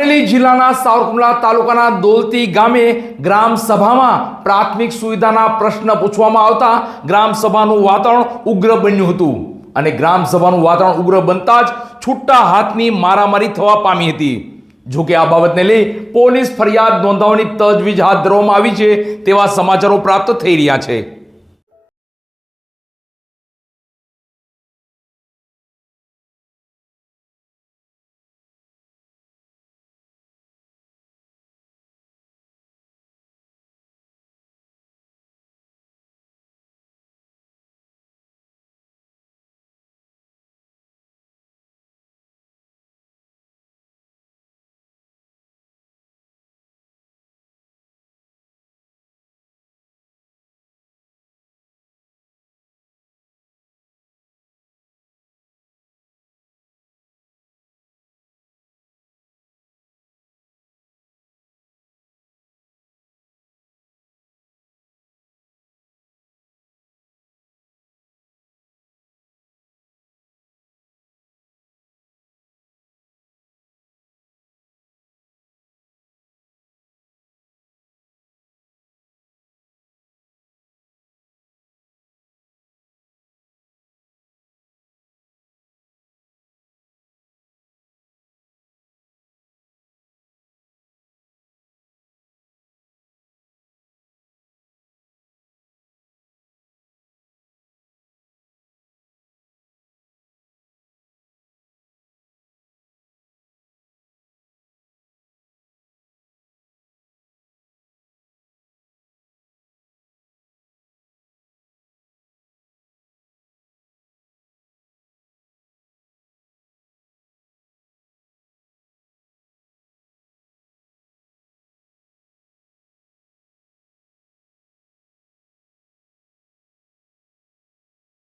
અમરેલી જિલ્લાના સાવરકુંડલા તાલુકાના દોલતી ગામે ગ્રામ સભામાં પ્રાથમિક સુવિધાના પ્રશ્ન પૂછવામાં આવતા ગ્રામ સભાનું વાતાવરણ ઉગ્ર બન્યું હતું. અને ગ્રામ સભાનું વાતાવરણ ઉગ્ર બનતા જ છૂટા હાથની મારામારી થવા પામી હતી. જોકે આ બાબતને લઈ પોલીસ ફરિયાદ નોંધાવવાની તજવીજ હાથ ધરવામાં આવી છે તેવા સમાચારો પ્રાપ્ત થઈ રહ્યા છે.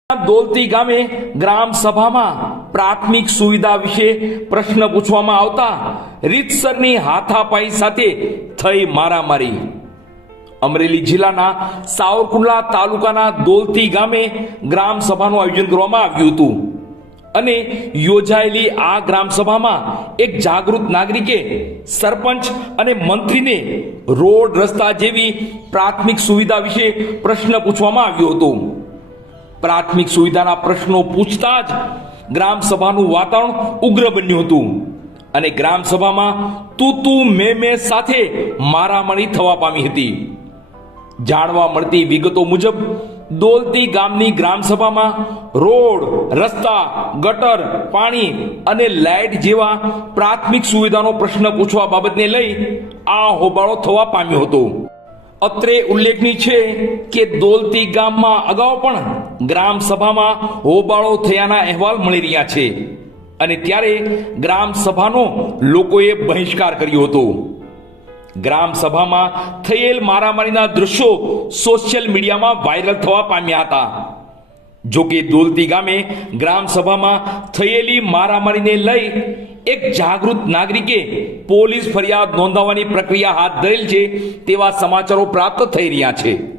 દોલતી ગામે ગ્રામ સભામાં પ્રાથમિક સુવિધા વિશે પ્રશ્ન પૂછવામાં આવતા રીતસરની હાથાપાઈ સાથે થઈ મારામારી. અમરેલી જિલ્લાના સાવરકુંડલા તાલુકાના દોલતી ગામે ગ્રામ સભાનું આયોજન કરવામાં આવ્યું હતું અને યોજાયેલી આ ગ્રામ સભામાં એક જાગૃત નાગરિકે સરપંચ અને મંત્રીને રોડ રસ્તા જેવી પ્રાથમિક સુવિધા વિશે પ્રશ્ન પૂછવામાં આવ્યો હતો. પ્રાથમિક સુવિધાના પ્રશ્નો પૂછતા જ ગ્રામ સભાનું વાતાવરણ ઉગ્ર બન્યું હતું. અને ગ્રામ સભામાં તું તું મે મે સાથે મારામારી થવા પામી હતી. જાણવા મળતી વિગતો મુજબ, દોલતી ગામની ગ્રામ સભામાં રોડ, રસ્તા, ગટર, પાણી અને લાઇટ જેવા પ્રાથમિક સુવિધાનો પ્રશ્ન પૂછવા બાબતને લઈ આ હોબાળો થવા પામ્યો હતો. અત્રે ઉલ્લેખનીય છે કે દોલતી ગામમાં અગાઉ પણ ગ્રામ સભામાં હોબાળો થયાના અહેવાલ મળી રહ્યા છે. અને ત્યારે ગ્રામ સભાનો લોકોએ બહિષ્કાર કર્યો હતો. ગ્રામ સભામાં થયેલ મારામારીના દૃશ્યો સોશિયલ મીડિયામાં વાયરલ થવા પામ્યા હતા. જોકે દોલતી ગામે ગ્રામ સભામાં થયેલી મારામારીને લઈ એક જાગૃત નાગરિકે પોલીસ ફરિયાદ નોંધાવવાની પ્રક્રિયા હાથ ધરેલ છે તેવા સમાચારો પ્રાપ્ત થઈ રહ્યા છે.